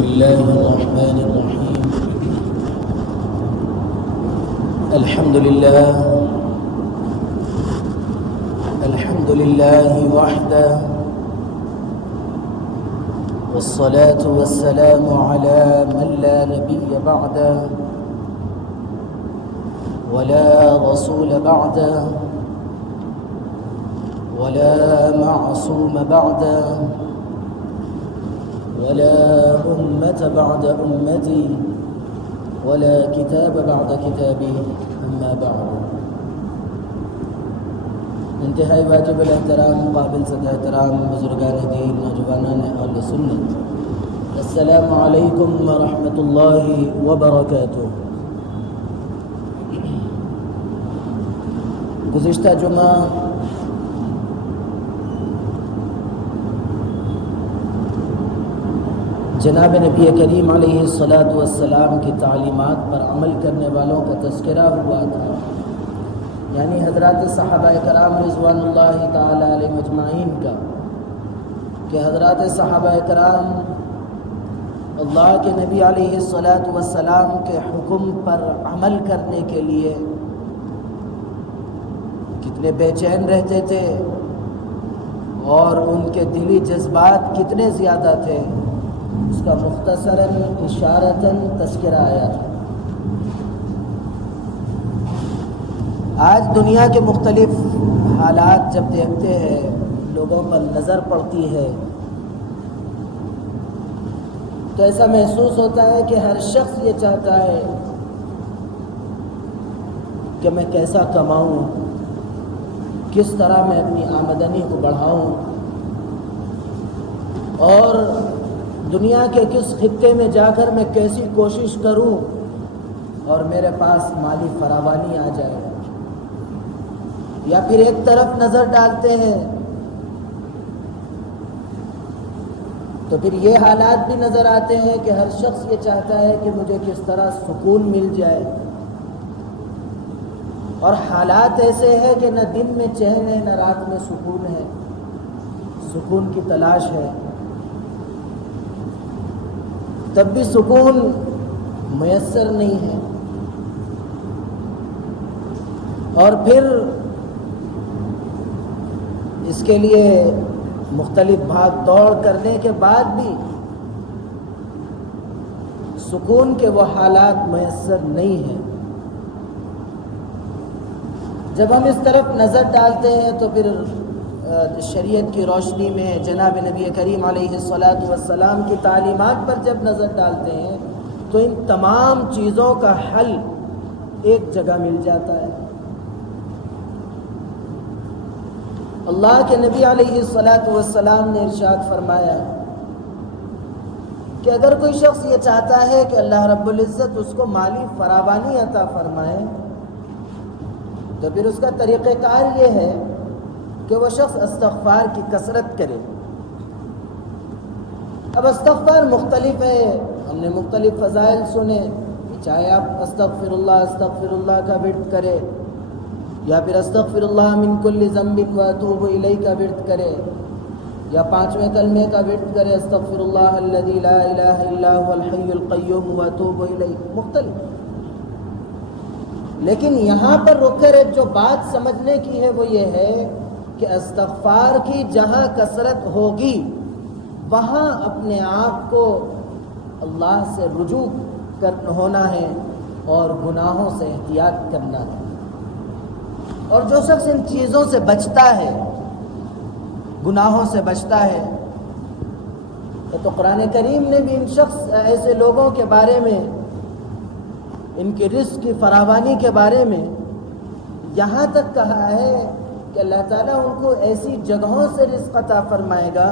بسم الله الرحمن الرحيم. الحمد لله وحده، والصلاة والسلام على من لا نبي بعده ولا رسول بعده ولا معصوم بعده ولا أمة بعد أمتي ولا كتاب بعد كتابي، أما بعد. انتہائی واجب الاحترام، قابل صد احترام بزرگان دین، نوجوانان اہل سنت، السلام علیکم ورحمۃ اللہ وبرکاتہ. گزشتہ جمعہ جناب نبی کریم علیہ الصلاۃ والسلام کی تعلیمات پر عمل کرنے والوں کا تذکرہ ہوا تھا، یعنی حضرات صحابہ کرام رضوان اللہ تعالی علیہ مجمعین کا، کہ حضرات صحابہ کرام اللہ کے نبی علیہ الصلاۃ والسلام کے حکم پر عمل کرنے کے لیے کتنے بے چین رہتے تھے اور ان کے دلی جذبات کتنے زیادہ تھے، اس کا مختصراً اشارتاً تذکرہ آیا تھا. آج دنیا کے مختلف حالات جب دیکھتے ہیں، لوگوں پر نظر پڑتی ہے، تو ایسا محسوس ہوتا ہے کہ ہر شخص یہ چاہتا ہے کہ میں کیسا کماؤں، کس طرح میں اپنی آمدنی کو بڑھاؤں، اور دنیا کے کس خطے میں جا کر میں کیسی کوشش کروں اور میرے پاس مالی فراوانی آ جائے. یا پھر ایک طرف نظر ڈالتے ہیں تو پھر یہ حالات بھی نظر آتے ہیں کہ ہر شخص یہ چاہتا ہے کہ مجھے کس طرح سکون مل جائے، اور حالات ایسے ہیں کہ نہ دن میں چین ہے نہ رات میں سکون ہے، سکون کی تلاش ہے، تب بھی سکون میسر نہیں ہے. اور پھر اس کے لیے مختلف بھاگ دوڑ کرنے کے بعد بھی سکون کے وہ حالات میسر نہیں ہیں. جب ہم اس طرف نظر ڈالتے ہیں تو پھر شریعت کی روشنی میں جناب نبی کریم علیہ الصلاۃ والسلام کی تعلیمات پر جب نظر ڈالتے ہیں تو ان تمام چیزوں کا حل ایک جگہ مل جاتا ہے. اللہ کے نبی علیہ الصلاۃ والسلام نے ارشاد فرمایا کہ اگر کوئی شخص یہ چاہتا ہے کہ اللہ رب العزت اس کو مالی فراوانی عطا فرمائے تو پھر اس کا طریقہ کار یہ ہے کہ وہ شخص استغفار کی کثرت کرے. اب استغفار مختلف ہے، ہم نے مختلف فضائل سنے، چاہے آپ استغفر اللہ کا ورد کرے، یا پھر استغفر اللہ من کل ذنب واتوب الیہ کا ورد کرے، یا 5ویں کلمے کا ورد کرے، استغفر اللہ الذی لا الہ الا هو الحی القیوم واتوب الیہ، مختلف. لیکن یہاں پر رک کر ایک جو بات سمجھنے کی ہے وہ یہ ہے کہ استغفار کی جہاں کثرت ہوگی وہاں اپنے آپ کو اللہ سے رجوع ہونا ہے اور گناہوں سے احتیاط کرنا ہے. اور جو شخص ان چیزوں سے بچتا ہے، گناہوں سے بچتا ہے، تو قرآن کریم نے بھی ان شخص ایسے لوگوں کے بارے میں، ان کے رزق کی فراوانی کے بارے میں یہاں تک کہا ہے کہ اللہ تعالیٰ ان کو ایسی جگہوں سے رزق عطا فرمائے گا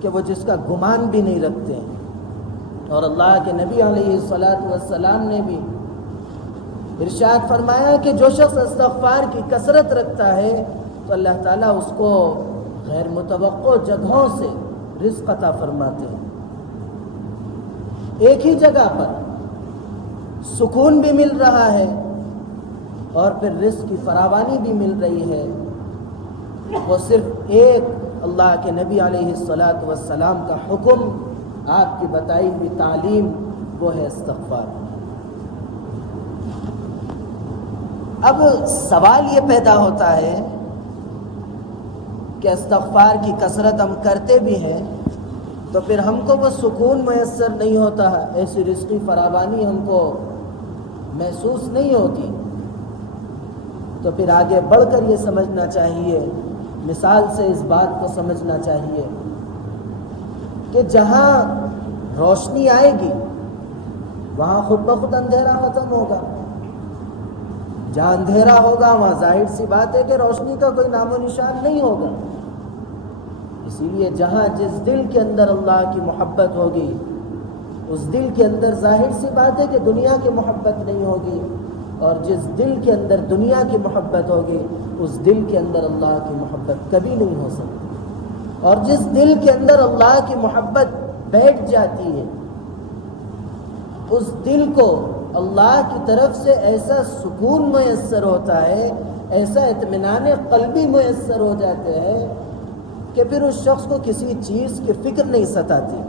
کہ وہ جس کا گمان بھی نہیں رکھتے ہیں. اور اللہ کے نبی علیہ الصلاۃ والسلام نے بھی ارشاد فرمایا کہ جو شخص استغفار کی کثرت رکھتا ہے تو اللہ تعالیٰ اس کو غیر متوقع جگہوں سے رزق عطا فرماتے ہیں. ایک ہی جگہ پر سکون بھی مل رہا ہے اور پھر رزق کی فراوانی بھی مل رہی ہے. وہ صرف ایک اللہ کے نبی علیہ الصلاۃ والسلام کا حکم آپ کی بتائی ہوئی تعلیم وہ ہے استغفار۔ اب سوال یہ پیدا ہوتا ہے کہ استغفار کی کثرت ہم کرتے بھی ہیں تو پھر ہم کو وہ سکون میسر نہیں ہوتا، ایسی رزقی فراوانی ہم کو محسوس نہیں ہوتی، تو پھر آگے بڑھ کر یہ سمجھنا چاہیے، مثال سے اس بات کو سمجھنا چاہیے کہ جہاں روشنی آئے گی وہاں خود بخود اندھیرا ختم ہوگا، جہاں اندھیرا ہوگا وہاں ظاہر سی بات ہے کہ روشنی کا کوئی نام و نشان نہیں ہوگا۔ اسی لیے جہاں جس دل کے اندر اللہ کی محبت ہوگی اس دل کے اندر ظاہر سی بات ہے کہ دنیا کی محبت نہیں ہوگی، اور جس دل کے اندر دنیا کی محبت ہوگی اس دل کے اندر اللہ کی محبت کبھی نہیں ہو سکتی، اور جس دل کے اندر اللہ کی محبت بیٹھ جاتی ہے اس دل کو اللہ کی طرف سے ایسا سکون میسر ہوتا ہے، ایسا اطمینان قلبی میسر ہو جاتے ہیں کہ پھر اس شخص کو کسی چیز کی فکر نہیں ستاتی۔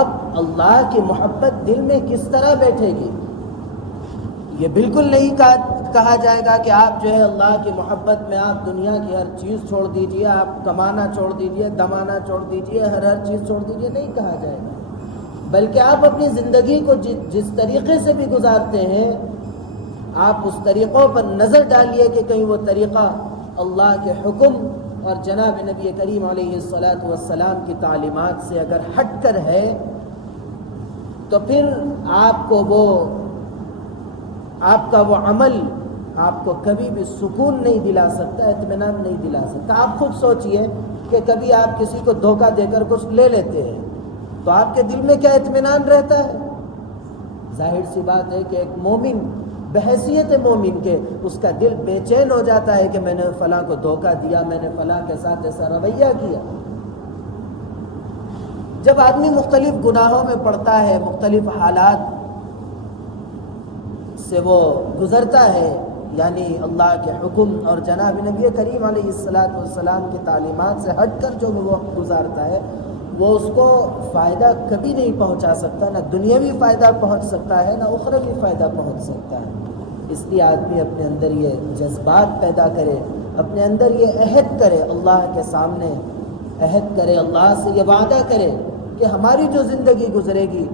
اب اللہ کی محبت دل میں کس طرح بیٹھے گی؟ یہ بالکل نہیں کہا جائے گا کہ آپ جو ہے اللہ کی محبت میں آپ دنیا کی ہر چیز چھوڑ دیجئے، آپ کمانا چھوڑ دیجئے، دمانا چھوڑ دیجئے، ہر چیز چھوڑ دیجئے، نہیں کہا جائے گا، بلکہ آپ اپنی زندگی کو جس طریقے سے بھی گزارتے ہیں آپ اس طریقوں پر نظر ڈالیے کہ کہیں وہ طریقہ اللہ کے حکم اور جناب نبی کریم علیہ الصلاۃ والسلام کی تعلیمات سے اگر ہٹ کر ہے تو پھر آپ کا وہ عمل آپ کو کبھی بھی سکون نہیں دلا سکتا، اطمینان نہیں دلا سکتا۔ آپ خود سوچئے کہ کبھی آپ کسی کو دھوکہ دے کر کچھ لے لیتے ہیں تو آپ کے دل میں کیا اطمینان رہتا ہے؟ ظاہر سی بات ہے کہ ایک مومن بحیثیت مومن کے اس کا دل بے چین ہو جاتا ہے کہ میں نے فلاں کو دھوکہ دیا، میں نے فلاں کے ساتھ ایسا رویہ کیا۔ جب آدمی مختلف گناہوں میں پڑتا ہے، مختلف حالات سے وہ گزرتا ہے، یعنی اللہ کے حکم اور جناب نبی کریم علیہ الصلاۃ والسلام کی تعلیمات سے ہٹ کر جو وہ وقت گزارتا ہے وہ اس کو فائدہ کبھی نہیں پہنچا سکتا، نہ دنیاوی فائدہ پہنچ سکتا ہے نہ اخروی فائدہ پہنچ سکتا ہے۔ اس لیے آدمی اپنے اندر یہ جذبات پیدا کرے، اپنے اندر یہ عہد کرے، اللہ کے سامنے عہد کرے، اللہ سے یہ وعدہ کرے کہ ہماری جو زندگی گزرے گی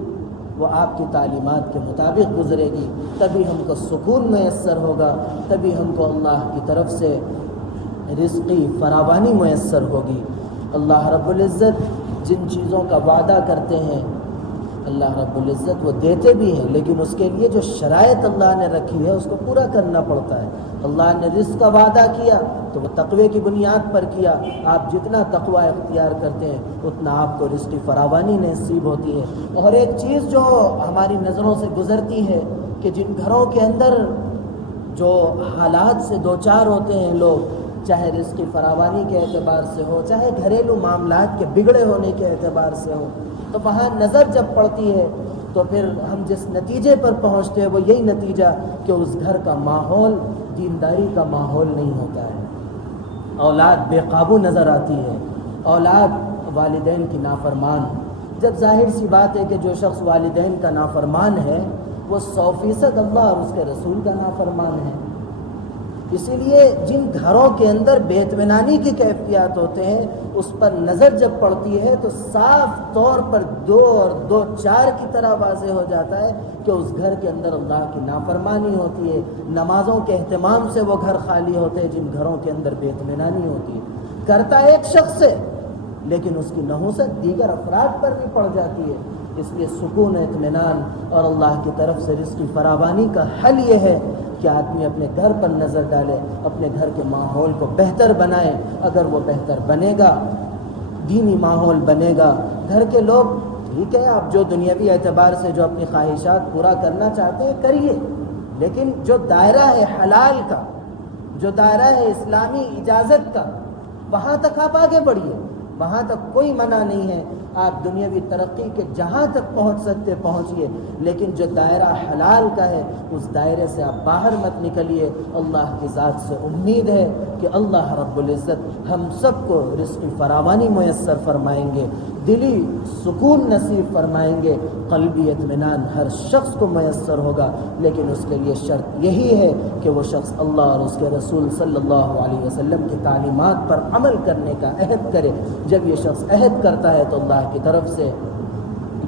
وہ آپ کی تعلیمات کے مطابق گزرے گی، تبھی ہم کو سکون میسر ہوگا، تبھی ہم کو اللہ کی طرف سے رزقی فراوانی میسر ہوگی۔ اللہ رب العزت جن چیزوں کا وعدہ کرتے ہیں اللہ رب العزت وہ دیتے بھی ہیں، لیکن اس کے لیے جو شرائط اللہ نے رکھی ہے اس کو پورا کرنا پڑتا ہے۔ اللہ نے رزق کا وعدہ کیا تو وہ تقوی کی بنیاد پر کیا، آپ جتنا تقوی اختیار کرتے ہیں اتنا آپ کو رزق کی فراوانی نصیب ہوتی ہے۔ اور ایک چیز جو ہماری نظروں سے گزرتی ہے کہ جن گھروں کے اندر جو حالات سے دوچار ہوتے ہیں لوگ، چاہے رزق کی فراوانی کے اعتبار سے ہو، چاہے گھریلو معاملات کے بگڑے ہونے کے اعتبار سے ہو، تو وہاں نظر جب پڑتی ہے تو پھر ہم جس نتیجے پر پہنچتے ہیں وہ یہی نتیجہ کہ اس گھر کا ماحول دینداری کا ماحول نہیں ہوتا ہے، اولاد بے قابو نظر آتی ہے، اولاد والدین کی نافرمان۔ جب ظاہر سی بات ہے کہ جو شخص والدین کا نافرمان ہے وہ 100% اللہ اور اس کے رسول کا نافرمان ہے۔ اسی لیے جن گھروں کے اندر بے اطمینانی کی کیفیات ہوتے ہیں اس پر نظر جب پڑتی ہے تو صاف طور پر 2 اور 2 4 کی طرح واضح ہو جاتا ہے کہ اس گھر کے اندر اللہ کی نافرمانی ہوتی ہے، نمازوں کے اہتمام سے وہ گھر خالی ہوتے ہیں جن گھروں کے اندر بے اطمینانی ہوتی ہے۔ کرتا ایک شخص ہے لیکن اس کی نحوست دیگر افراد پر بھی پڑ جاتی ہے۔ اس لیے سکون اطمینان اور اللہ کی طرف سے رزق کی فراوانی کا حل یہ ہے کہ آدمی اپنے گھر پر نظر ڈالے، اپنے گھر کے ماحول کو بہتر بنائے۔ اگر وہ بہتر بنے گا، دینی ماحول بنے گا، گھر کے لوگ ٹھیک ہے آپ جو دنیاوی اعتبار سے جو اپنی خواہشات پورا کرنا چاہتے ہیں کریے، لیکن جو دائرہ ہے حلال کا، جو دائرہ ہے اسلامی اجازت کا، وہاں تک آپ آگے بڑھیے، وہاں تک کوئی منع نہیں ہے۔ آپ دنیاوی ترقی کے جہاں تک پہنچ سکتے پہنچیے، لیکن جو دائرہ حلال کا ہے اس دائرے سے آپ باہر مت نکلیے۔ اللہ کی ذات سے امید ہے کہ اللہ رب العزت ہم سب کو رزق کی فراوانی میسر فرمائیں گے، دلی سکون نصیب فرمائیں گے، قلبی اطمینان ہر شخص کو میسر ہوگا، لیکن اس کے لیے شرط یہی ہے کہ وہ شخص اللہ اور اس کے رسول صلی اللہ علیہ وسلم کی تعلیمات پر عمل کرنے کا عہد کرے۔ جب یہ شخص عہد کرتا ہے تو اللہ کی طرف سے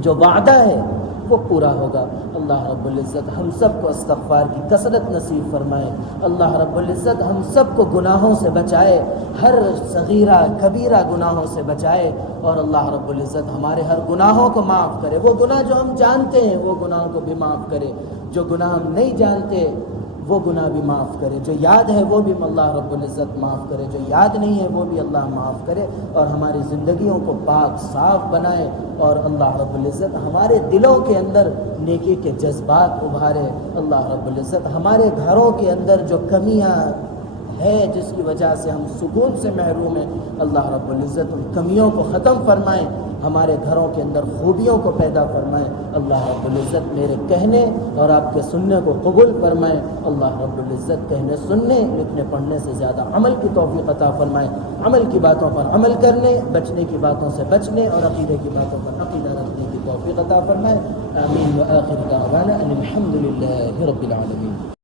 جو وعدہ ہے وہ پورا ہوگا۔ اللہ رب العزت ہم سب کو استغفار کی کثرت نصیب فرمائے۔ اللہ رب العزت ہم سب کو گناہوں سے بچائے، ہر صغیرہ کبیرہ گناہوں سے بچائے، اور اللہ رب العزت ہمارے ہر گناہوں کو معاف کرے۔ وہ گناہ جو ہم جانتے ہیں وہ گناہوں کو بھی معاف کرے، جو گناہ ہم نہیں جانتے وہ گناہ بھی معاف کرے، جو یاد ہے وہ بھی اللہ رب العزت معاف کرے، جو یاد نہیں ہے وہ بھی اللہ معاف کرے، اور ہماری زندگیوں کو پاک صاف بنائے، اور اللہ رب العزت ہمارے دلوں کے اندر نیکی کے جذبات ابھارے۔ اللہ رب العزت ہمارے گھروں کے اندر جو کمیاں ہے جس کی وجہ سے ہم سکون سے محروم ہیں، اللہ رب العزت ان کمیوں کو ختم فرمائیں، ہمارے گھروں کے اندر خوبیوں کو پیدا فرمائیں۔ اللہ رب العزت میرے کہنے اور آپ کے سننے کو قبول فرمائیں۔ اللہ رب العزت کہنے سننے لکھنے پڑھنے سے زیادہ عمل کی توفیق عطا فرمائیں، عمل کی باتوں پر عمل کرنے، بچنے کی باتوں سے بچنے، اور عقیدے کی باتوں پر عقیدہ رکھنے کی توفیق عطا فرمائیں۔ آمین وآخر دعوانا ان الحمد للہ رب العالمین۔